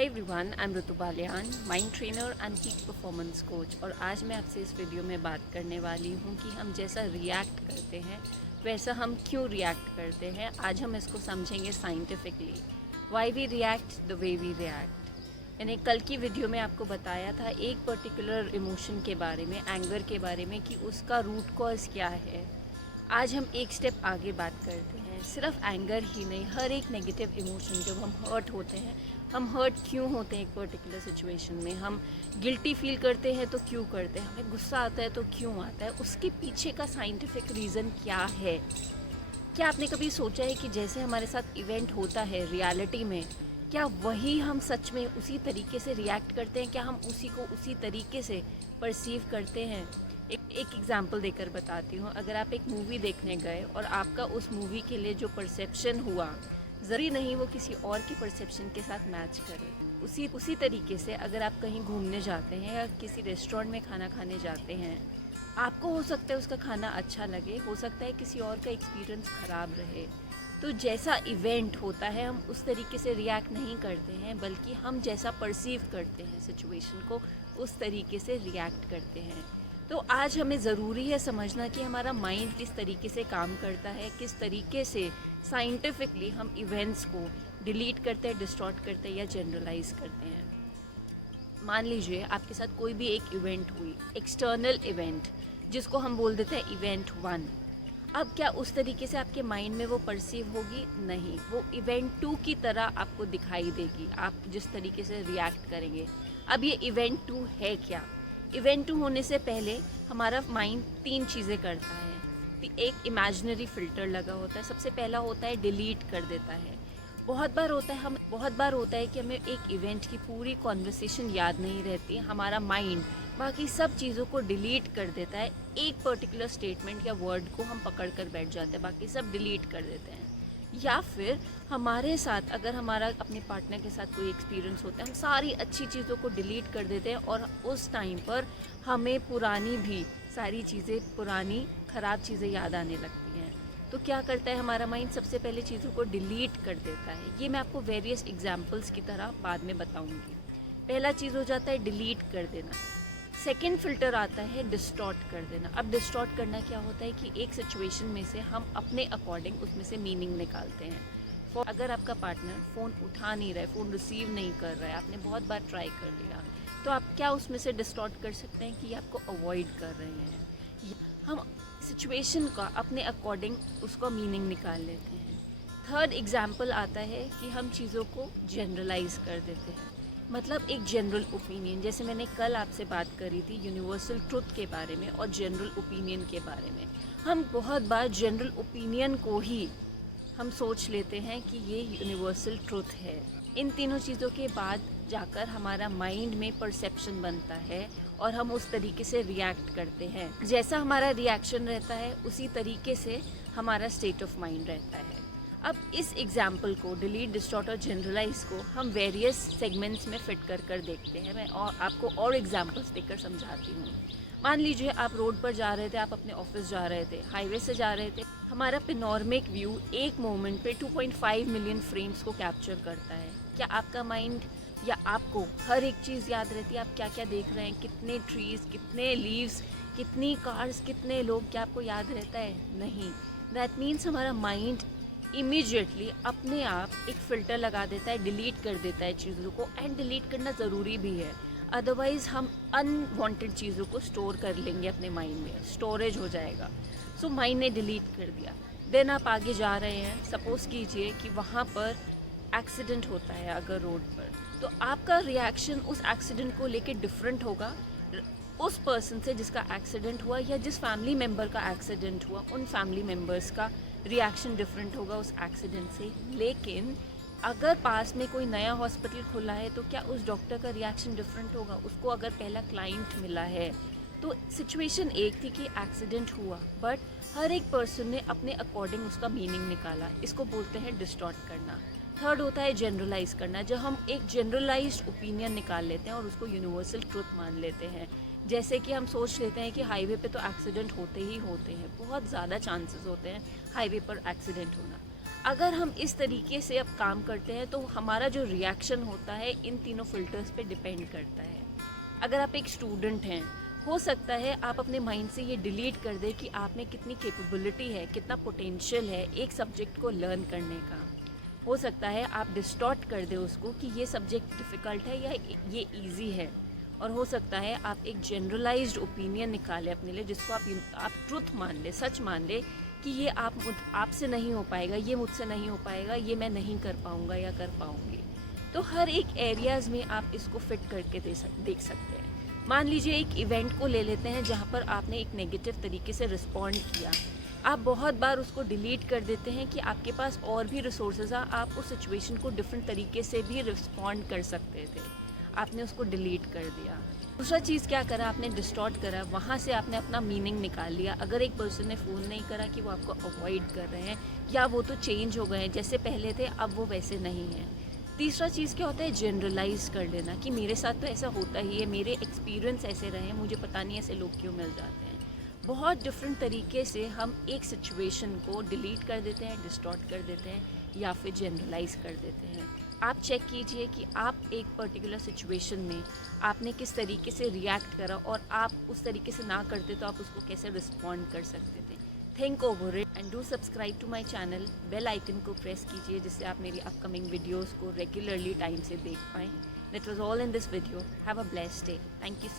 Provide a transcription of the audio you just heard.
Hi everyone, I am Ritu Baliyan, mind trainer and peak performance coach. और आज मैं आपसे इस वीडियो में बात करने वाली हूँ कि हम जैसा रिएक्ट करते हैं वैसा हम क्यों रिएक्ट करते हैं। आज हम इसको समझेंगे scientifically, why we react the way we react. मैंने कल की वीडियो में आपको बताया था एक पर्टिकुलर इमोशन के बारे में, एंगर के बारे में, कि उसका रूट कॉज क्या है। आज हम एक स्टेप आगे बात करते हैं। सिर्फ एंगर ही नहीं, हर एक नेगेटिव इमोशन, जब हम हर्ट होते हैं, हम हर्ट क्यों होते हैं एक पर्टिकुलर सिचुएशन में, हम गिल्टी फील करते हैं तो क्यों करते हैं, हमें गुस्सा आता है तो क्यों आता है, उसके पीछे का साइंटिफिक रीज़न क्या है। क्या आपने कभी सोचा है कि जैसे हमारे साथ इवेंट होता है रियलिटी में, क्या वही हम सच में उसी तरीके से रिएक्ट करते हैं? क्या हम उसी को उसी तरीके से परसीव करते हैं? एक एग्जांपल देकर बताती हूँ। अगर आप एक मूवी देखने गए और आपका उस मूवी के लिए जो परसेप्शन हुआ, ज़रूरी नहीं वो किसी और के परसेप्शन के साथ मैच करे। उसी तरीके से अगर आप कहीं घूमने जाते हैं या किसी रेस्टोरेंट में खाना खाने जाते हैं, आपको हो सकता है उसका खाना अच्छा लगे, हो सकता है किसी और का एक्सपीरियंस ख़राब रहे। तो जैसा इवेंट होता है हम उस तरीके से रिएक्ट नहीं करते हैं, बल्कि हम जैसा परसीव करते हैं सिचुएशन को, उस तरीके से रिएक्ट करते हैं। तो आज हमें ज़रूरी है समझना कि हमारा माइंड किस तरीके से काम करता है, किस तरीके से साइंटिफिकली हम इवेंट्स को डिलीट करते हैं, डिस्टॉर्ट करते हैं या जनरलाइज करते हैं। मान लीजिए आपके साथ कोई भी एक इवेंट हुई, एक्सटर्नल इवेंट, जिसको हम बोल देते हैं इवेंट 1। अब क्या उस तरीके से आपके माइंड में वो परसीव होगी? नहीं, वो इवेंट 2 की तरह आपको दिखाई देगी, आप जिस तरीके से रिएक्ट करेंगे। अब ये इवेंट 2 है क्या? इवेंट 2 होने से पहले हमारा माइंड 3 चीज़ें करता है। एक इमेजिनरी फ़िल्टर लगा होता है। सबसे पहला होता है डिलीट कर देता है। बहुत बार होता है कि हमें एक इवेंट की पूरी कॉन्वर्सेशन याद नहीं रहती, हमारा माइंड बाकी सब चीज़ों को डिलीट कर देता है। एक पर्टिकुलर स्टेटमेंट या वर्ड को हम पकड़ कर बैठ जाते हैं, बाकी सब डिलीट कर देते हैं। या फिर हमारे साथ अगर हमारा अपने पार्टनर के साथ कोई एक्सपीरियंस होता है, हम सारी अच्छी चीज़ों को डिलीट कर देते हैं और उस टाइम पर हमें पुरानी भी सारी चीज़ें, पुरानी ख़राब चीज़ें याद आने लगती हैं। तो क्या करता है हमारा माइंड? सबसे पहले चीज़ों को डिलीट कर देता है। ये मैं आपको वेरियस एग्जांपल्स की तरह बाद में बताऊंगी। पहला चीज़ हो जाता है डिलीट कर देना। सेकेंड फ़िल्टर आता है डिस्टॉर्ट कर देना। अब डिस्टॉर्ट करना क्या होता है कि एक सिचुएशन में से हम अपने अकॉर्डिंग उसमें से मीनिंग निकालते हैं। अगर आपका पार्टनर फ़ोन उठा नहीं रहा है, फ़ोन रिसीव नहीं कर रहा है, आपने बहुत बार ट्राई कर लिया, तो आप क्या उसमें से डिस्टॉर्ट कर सकते हैं कि आपको अवॉइड कर रहे हैं। हम सिचुएशन का अपने अकॉर्डिंग उसका मीनिंग निकाल लेते हैं। थर्ड एग्जाम्पल आता है कि हम चीज़ों को जनरलाइज कर देते हैं। मतलब एक जनरल ओपिनियन, जैसे मैंने कल आपसे बात करी थी यूनिवर्सल ट्रुथ के बारे में और जनरल ओपिनियन के बारे में। हम बहुत बार जनरल ओपिनियन को ही हम सोच लेते हैं कि ये यूनिवर्सल ट्रुथ है। इन तीनों चीज़ों के बाद जाकर हमारा माइंड में परसेप्शन बनता है और हम उस तरीके से रिएक्ट करते हैं। जैसा हमारा रिएक्शन रहता है उसी तरीके से हमारा स्टेट ऑफ माइंड रहता है। अब इस एग्जाम्पल को, डिलीट, डिस्टॉर्ट और जनरलाइज को, हम वेरियस सेगमेंट्स में फिट कर देखते हैं। मैं और आपको और एग्जाम्पल्स देकर समझाती हूँ। मान लीजिए आप रोड पर जा रहे थे, आप अपने ऑफिस जा रहे थे, हाईवे से जा रहे थे। हमारा पेनोरमिक व्यू एक मोमेंट पे 2.5 मिलियन फ्रेम्स को कैप्चर करता है। क्या आपका माइंड या आपको हर एक चीज़ याद रहती है? आप क्या क्या देख रहे हैं, कितने ट्रीज़, कितने लीव्स, कितनी कार्स, कितने लोग, क्या आपको याद रहता है? नहीं। दैट मीन्स हमारा माइंड इमीडिएटली अपने आप एक फ़िल्टर लगा देता है, डिलीट कर देता है चीज़ों को। एंड डिलीट करना ज़रूरी भी है, अदरवाइज़ हम अनवांटेड चीज़ों को स्टोर कर लेंगे अपने माइंड में, स्टोरेज हो जाएगा। सो माइंड ने डिलीट कर दिया। देन आप आगे जा रहे हैं, सपोज़ कीजिए कि वहाँ पर एक्सीडेंट होता है अगर रोड पर, तो आपका रिएक्शन उस एक्सीडेंट को लेके डिफरेंट होगा उस पर्सन से जिसका एक्सीडेंट हुआ, या जिस फैमिली मेम्बर का एक्सीडेंट हुआ उन फैमिली मेम्बर्स का रिएक्शन डिफरेंट होगा उस एक्सीडेंट से। लेकिन अगर पास में कोई नया हॉस्पिटल खुला है तो क्या उस डॉक्टर का रिएक्शन डिफरेंट होगा? उसको अगर पहला क्लाइंट मिला है तो सिचुएशन एक थी कि एक्सीडेंट हुआ, बट हर एक पर्सन ने अपने अकॉर्डिंग उसका मीनिंग निकाला। इसको बोलते हैं डिस्टॉर्ट करना। थर्ड होता है जनरलाइज करना, जब हम एक जनरलाइज्ड ओपिनियन निकाल लेते हैं और उसको यूनिवर्सल ट्रुथ मान लेते हैं। जैसे कि हम सोच लेते हैं कि हाईवे पे तो एक्सीडेंट होते ही होते हैं, बहुत ज़्यादा चांसेस होते हैं हाईवे पर एक्सीडेंट होना। अगर हम इस तरीके से अब काम करते हैं तो हमारा जो रिएक्शन होता है इन तीनों फ़िल्टर्स पे डिपेंड करता है। अगर आप एक स्टूडेंट हैं, हो सकता है आप अपने माइंड से ये डिलीट कर दें कि आप में कितनी कैपेबिलिटी है, कितना पोटेंशियल है एक सब्जेक्ट को लर्न करने का। हो सकता है आप डिस्टॉर्ट कर दें उसको कि ये सब्जेक्ट डिफ़िकल्ट है या ये ईज़ी है। और हो सकता है आप एक जनरलाइज्ड ओपिनियन निकालें अपने लिए, जिसको आप ट्रुथ मान लें, सच मान लें कि ये आपसे नहीं हो पाएगा, ये मुझसे नहीं हो पाएगा, ये मैं नहीं कर पाऊँगा या कर पाऊँगी। तो हर एक एरियाज़ में आप इसको फिट करके देख सकते हैं। मान लीजिए एक इवेंट को ले लेते हैं जहाँ पर आपने एक नेगेटिव तरीके से रिस्पॉन्ड किया। आप बहुत बार उसको डिलीट कर देते हैं कि आपके पास और भी रिसोर्सेज हैं, आप उस सिचुएशन को डिफरेंट तरीके से भी रिस्पॉन्ड कर सकते थे। आपने उसको डिलीट कर दिया। दूसरा चीज़ क्या करा, आपने डिस्टॉर्ट करा, वहाँ से आपने अपना मीनिंग निकाल लिया। अगर एक पर्सन ने फ़ोन नहीं करा कि वो आपको अवॉइड कर रहे हैं या वो तो चेंज हो गए हैं, जैसे पहले थे अब वो वैसे नहीं हैं। तीसरा चीज़ क्या होता है, जनरलाइज कर लेना कि मेरे साथ तो ऐसा होता ही है, मेरे एक्सपीरियंस ऐसे रहे, मुझे पता नहीं ऐसे लोग क्यों मिल जाते हैं। बहुत डिफरेंट तरीके से हम एक सिचुएशन को डिलीट कर देते हैं, डिस्टॉर्ट कर देते हैं या फिर जनरलाइज कर देते हैं। आप चेक कीजिए कि आप एक पर्टिकुलर सिचुएशन में आपने किस तरीके से रिएक्ट करा और आप उस तरीके से ना करते तो आप उसको कैसे रिस्पॉन्ड कर सकते थे। Think over it and do subscribe to my channel. Bell icon को प्रेस कीजिए जिससे आप मेरी अपकमिंग वीडियोज़ को रेगुलरली टाइम से देख पाएँ। That was all in this video. Have a blessed day. Thank you so